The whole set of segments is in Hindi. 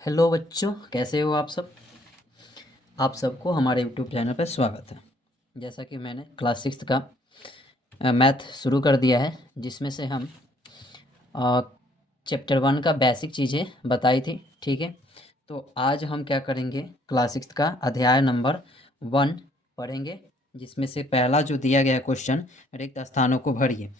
हेलो बच्चों, कैसे हो आप सब। आप सबको हमारे यूट्यूब चैनल पर स्वागत है। जैसा कि मैंने क्लास 6 का मैथ शुरू कर दिया है, जिसमें से हम चैप्टर 1 का बेसिक चीज़ें बताई थी। ठीक है, तो आज हम क्या करेंगे, क्लास 6 का अध्याय नंबर 1 पढ़ेंगे, जिसमें से पहला जो दिया गया है क्वेश्चन, रिक्त स्थानों को भरिए।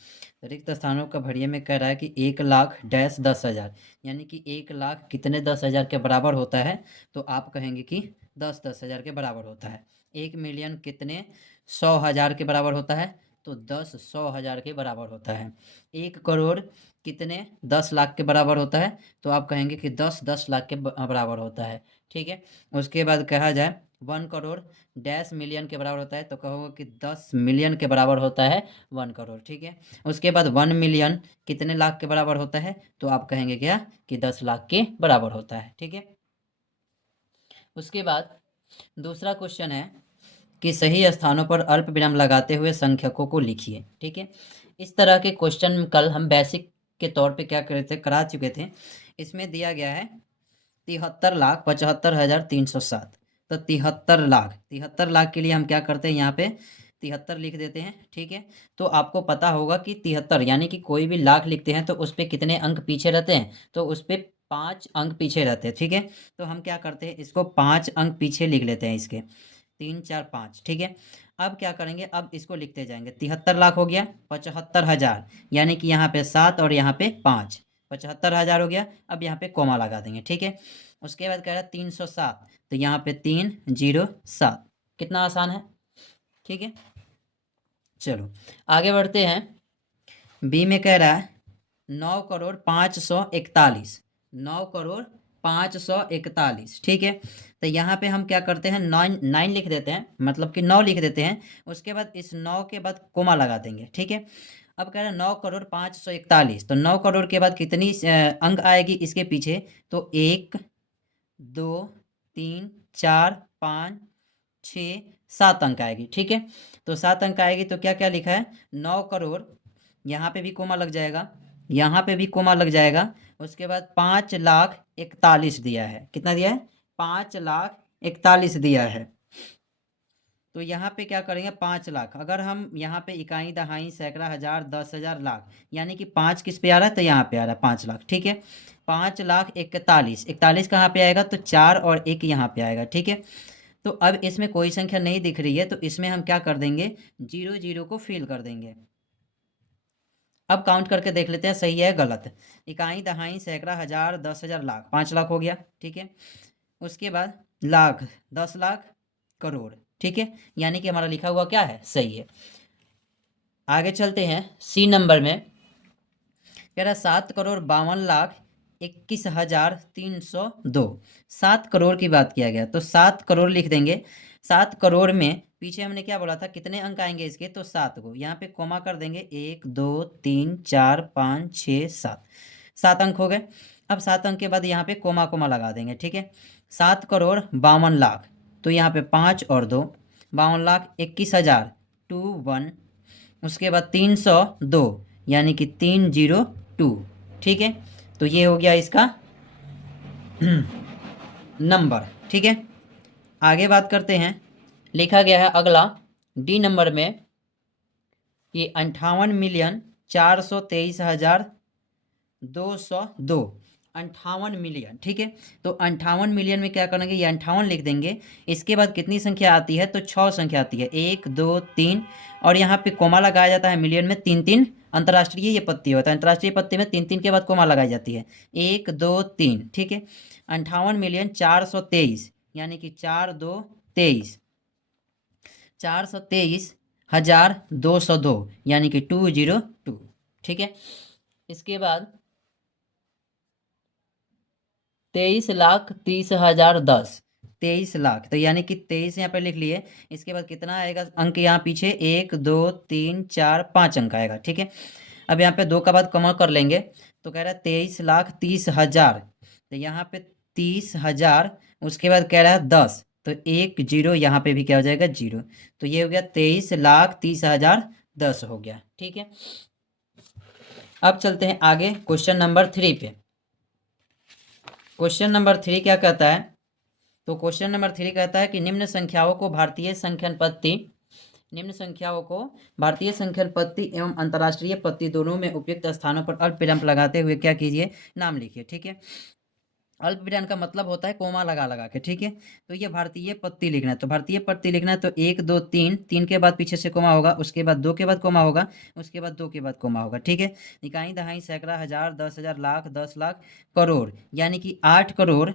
रिक्त स्थानों का भरिए में कह रहा है कि 1,10,10,000, यानी कि 1,00,000 कितने 10,000 के बराबर होता है। तो आप कहेंगे कि 10,000 के बराबर होता है। 1,000,000 कितने 100,000 के बराबर होता है, तो 10 100,000 के बराबर होता है। 1 करोड़ कितने 10 लाख के बराबर होता है, तो आप कहेंगे कि 10 लाख के बराबर होता है। ठीक है, उसके बाद कहा जाए 1 करोड़ डैश मिलियन के बराबर होता है, तो कहोगे कि 10 मिलियन के बराबर होता है 1 करोड़। ठीक है, उसके बाद 1 मिलियन कितने लाख के बराबर होता है, तो आप कहेंगे क्या कि 10 लाख के बराबर होता है। ठीक है, उसके बाद दूसरा क्वेश्चन है कि सही स्थानों पर अल्प विराम लगाते हुए संख्यकों को लिखिए। ठीक है, इस तरह के क्वेश्चन कल हम बेसिक के तौर पे क्या करे थे, करा चुके थे। इसमें दिया गया है 73,75,307। तो 73 लाख के लिए हम क्या करते हैं, यहाँ पे 73 लिख देते हैं। ठीक है, तो आपको पता होगा कि 73 यानी कि कोई भी लाख लिखते हैं तो उस पर कितने अंक पीछे रहते हैं, तो उस पर 5 अंक पीछे रहते हैं। ठीक है, तो हम क्या करते हैं, इसको 5 अंक पीछे लिख लेते हैं, इसके 3 4 5। ठीक है, अब क्या करेंगे, अब इसको लिखते जाएंगे। 73 लाख हो गया 75,000, यानी कि यहाँ पे 7 और यहाँ पे 5, 75,000 हो गया। अब यहाँ पे कोमा लगा देंगे। ठीक है, उसके बाद कह रहा है 307, तो यहाँ पे 307। कितना आसान है। ठीक है, चलो आगे बढ़ते हैं। बी में कह रहा है 9,05,41, 9,05,41। ठीक है, तो यहाँ पे हम क्या करते हैं, 9 लिख देते हैं, मतलब कि 9 लिख देते हैं। उसके बाद इस 9 के बाद कोमा लगा देंगे। ठीक है, अब कह रहे हैं 9,05,41, तो 9 करोड़ के बाद कितनी अंक आएगी इसके पीछे, तो 1 2 3 4 5 6 7 अंक आएगी। ठीक है, तो 7 अंक आएगी, तो क्या क्या लिखा है, 9 करोड़, यहाँ पे भी कोमा लग जाएगा, यहाँ पे भी कोमा लग जाएगा। उसके बाद 5,41,000 दिया है। कितना दिया है, 5,41,000 दिया है। तो यहाँ पे क्या करेंगे, 5 लाख, अगर हम यहाँ पे इकाई दहाई सैकड़ा हजार 10,000 लाख, यानी कि 5 किस पे आ रहा है, तो यहाँ पे आ रहा है 5 लाख। ठीक है, 5,41,000, 41 कहाँ पे आएगा, तो 4 और 1 यहाँ पे आएगा। ठीक है, तो अब इसमें कोई संख्या नहीं दिख रही है, तो इसमें हम क्या कर देंगे, 0 0 को फिल कर देंगे। अब काउंट करके देख लेते हैं सही है गलत। इकाई दहाई सैकड़ा हजार 10,000 लाख, 5 लाख हो गया। ठीक है, उसके बाद लाख 10 लाख करोड़। ठीक है, यानी कि हमारा लिखा हुआ क्या है, सही है। आगे चलते हैं, सी नंबर में कह रहा 7,52,21,302। 7 करोड़ की बात किया गया, तो 7 करोड़ लिख देंगे। 7 करोड़ में पीछे हमने क्या बोला था, कितने अंक आएंगे इसके, तो 7 को यहाँ पे कोमा कर देंगे, 1 2 3 4 5 6 7, 7 अंक हो गए। अब 7 अंक के बाद यहाँ पे कोमा कोमा लगा देंगे। ठीक है, 7,52,00,000, तो यहाँ पे 5 और 2, 52,21,000 2 1, उसके बाद 302, यानी कि 302। ठीक है, तो ये हो गया इसका नंबर। ठीक है, आगे बात करते हैं। लिखा गया है अगला डी नंबर में कि 58,423,202, 58 मिलियन। ठीक है, तो 58 मिलियन में क्या करेंगे, ये 58 लिख देंगे। इसके बाद कितनी संख्या आती है, तो 6 संख्या आती है, 1 2 3, और यहाँ पे कोमा लगाया जाता है मिलियन में, 3 3 अंतर्राष्ट्रीय ये पत्ती होता है, अंतर्राष्ट्रीय पत्ती में 3 3 के बाद कोमा लगाई जाती है, 1 2 3। ठीक है, 58,423, यानी कि 4 2 23, 423,202, यानी कि 202। ठीक है, इसके बाद 23,30,10, 23 लाख, तो यानी कि 23 यहाँ पे लिख लिए। इसके बाद कितना आएगा अंक, यहाँ पीछे 1 2 3 4 5 अंक आएगा। ठीक है, अब यहाँ पे 2 का बाद कम कर लेंगे, तो कह रहा है 23,30,000, तो यहाँ पे 30,000, उसके बाद कह रहा है 10, तो 1 0, यहाँ पे भी क्या हो जाएगा 0, तो ये हो गया 23,30,010 हो गया। ठीक है, अब चलते हैं आगे क्वेश्चन नंबर 3 पे। क्वेश्चन नंबर 3 क्या कहता है? तो क्वेश्चन नंबर 3 कहता है कि निम्न संख्याओं को भारतीय संख्यान पत्ती एवं अंतर्राष्ट्रीय पत्ती दोनों में उपयुक्त स्थानों पर अल्प विराम लगाते हुए क्या कीजिए, नाम लिखिए। ठीक है, अल्प विराम का मतलब होता है कोमा लगा लगा के। ठीक है, तो ये भारतीय पत्ती लिखना है, तो भारतीय पत्ती लिखना है तो 1 2 3, 3 के बाद पीछे से कोमा होगा, उसके बाद 2 के बाद कोमा होगा, उसके बाद 2 के बाद कोमा होगा। ठीक है, इकाई दहाई सैकड़ा हजार 10,000 लाख 10 लाख करोड़, यानी कि 8 करोड़।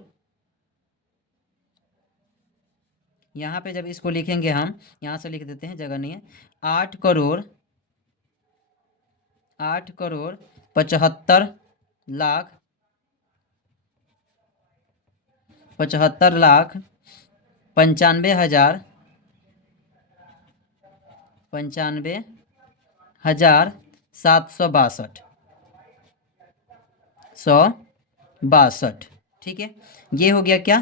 यहाँ पे जब इसको लिखेंगे हम, यहाँ से लिख देते हैं, जगह नहीं है। 8 करोड़ 75 लाख 95,762। ठीक है, ये हो गया क्या?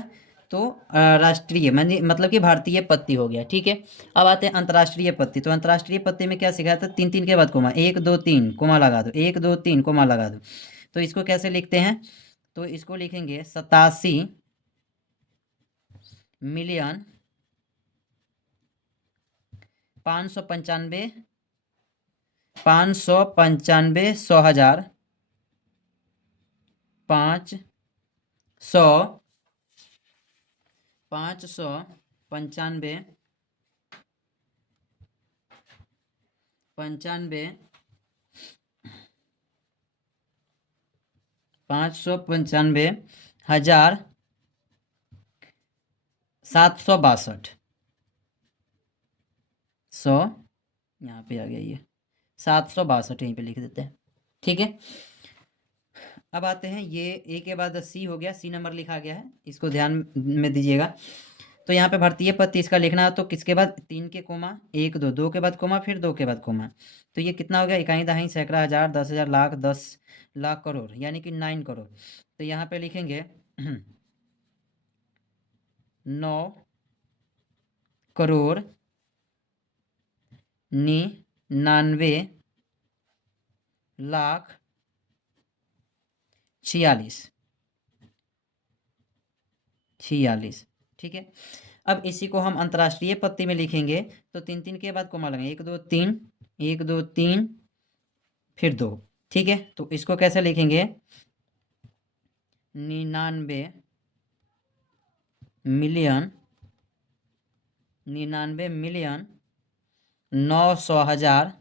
तो राष्ट्रीय मतलब कि भारतीय पत्ती हो गया। ठीक है, अब आते हैं अंतर्राष्ट्रीय पत्ती। तो अंतर्राष्ट्रीय पत्ती में क्या सिखाया था? 3 3 के बाद कोमा, 1 2 3 कोमा लगा दो, 1 2 3 कोमा लगा दो। तो इसको कैसे लिखते हैं? तो इसको लिखेंगे 87,595,595 100,000 595 595,762। 100 यहाँ पे आ गया, ये 762 यहीं पे लिख देते हैं। ठीक है, अब आते हैं, ये ए के बाद सी हो गया, सी नंबर लिखा गया है, इसको ध्यान में दीजिएगा। तो यहाँ पे भारतीय पत्ती इसका लिखना है, तो किसके बाद? 3 के कोमा, 1 2, 2 के बाद कोमा, फिर 2 के बाद कोमा। तो ये कितना हो गया? इकाई दहाई सैकड़ा हजार 10,000 लाख 10 लाख करोड़, यानी कि 9 करोड़। तो यहाँ पे लिखेंगे 9 करोड़ 99 लाख 46। ठीक है, अब इसी को हम अंतर्राष्ट्रीय पत्ती में लिखेंगे, तो 3 3 के बाद कोमा लगाएंगे, 1 2 3, 1 2 3, फिर 2। ठीक है, तो इसको कैसे लिखेंगे? 99 मिलियन 900,000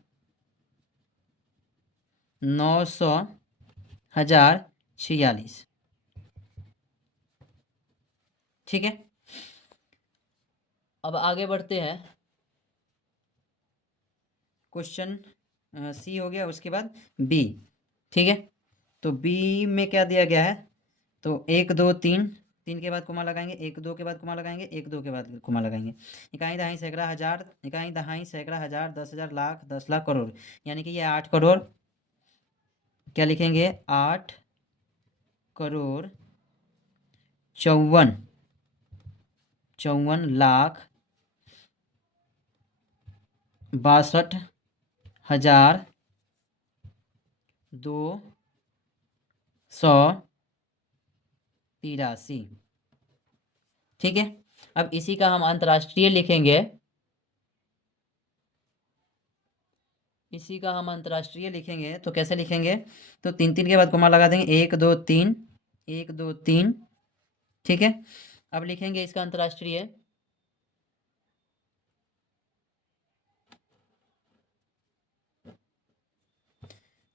46। ठीक है, अब आगे बढ़ते हैं। क्वेश्चन सी हो गया, उसके बाद बी। ठीक है, तो बी में क्या दिया गया है? तो 1 2 3, 3 के बाद कोमा लगाएंगे, 1 2 के बाद कोमा लगाएंगे, 1 2 के बाद कोमा लगाएंगे। इकाई दहाई सैकड़ा हजार 10,000 लाख 10 लाख करोड़, यानी कि ये 8 करोड़, क्या लिखेंगे? 8 करोड़ 54 लाख 62,283। ठीक है, अब इसी का हम अंतर्राष्ट्रीय लिखेंगे, तो कैसे लिखेंगे? तो 3 3 के बाद कोमा लगा देंगे, 1 2 3, 1 2 3। ठीक है, अब लिखेंगे इसका अंतर्राष्ट्रीय,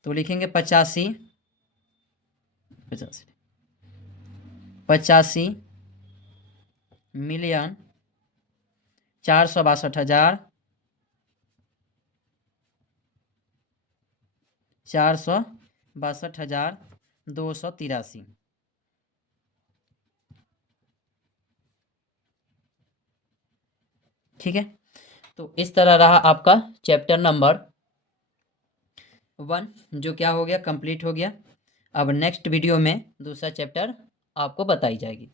तो लिखेंगे 85,मिलियन 462,000 462,283। ठीक है, तो इस तरह रहा आपका चैप्टर नंबर 1, जो क्या हो गया, कंप्लीट हो गया। अब नेक्स्ट वीडियो में दूसरा चैप्टर आपको बताई जाएगी।